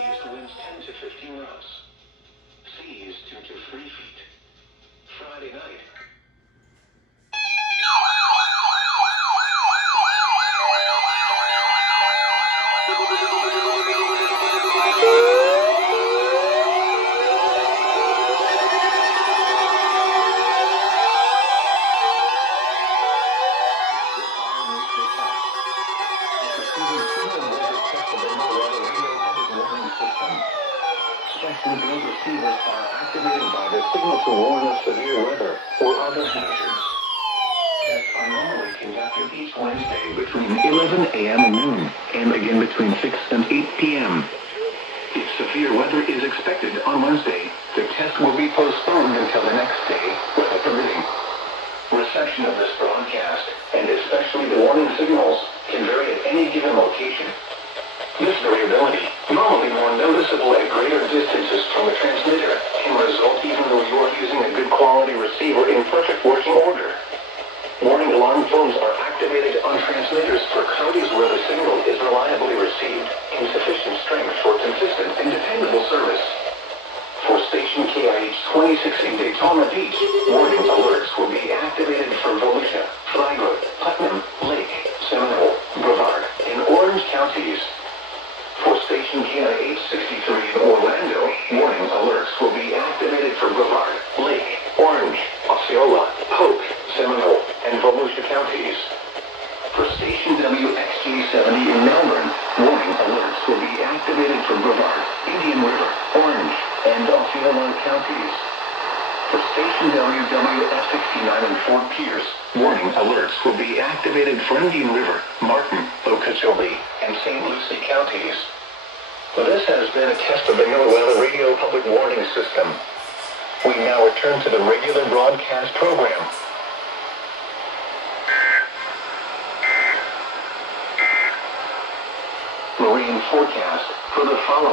East winds 10 to 15 knots. Seas 2 to 3 feet. Friday night. Special grid receivers are activated by the signal to warn of severe weather or other hazards. Tests are normally conducted each Wednesday between 11 a.m. and noon, and again between 6 and 8 p.m. If severe weather is expected on Wednesday, the test will be postponed until the next day, weather permitting. Reception of this broadcast, and especially the warning signals, can vary at any given location. This variability, normally more noticeable at greater distances from the transmitter, can result even though you are using a good quality receiver in perfect working order. Warning alarm phones are activated on transmitters for counties where the signal is reliably received in sufficient strength for consistent and dependable service. For station KIH63 in Daytona Beach, warning alerts will be activated for Volusia, Flagler, Putnam, Lake, Seminole, Brevard, and Orange counties. For station KIH63 in Orlando, warning alerts will be activated for Brevard, Lake, Orange, Osceola, Polk, Seminole, and Volusia counties. For station WXG70 in Melbourne, warning alerts will be activated for Brevard, Indian River, Orange, and Osceola counties. For station WWF69 in Fort Pierce, warning alerts will be activated for Indian River, Martin, Okeechobee, and St. Lucie counties. This has been a test of the NOAA Radio Public Warning System. We now return to the regular broadcast program. Marine forecast for the following.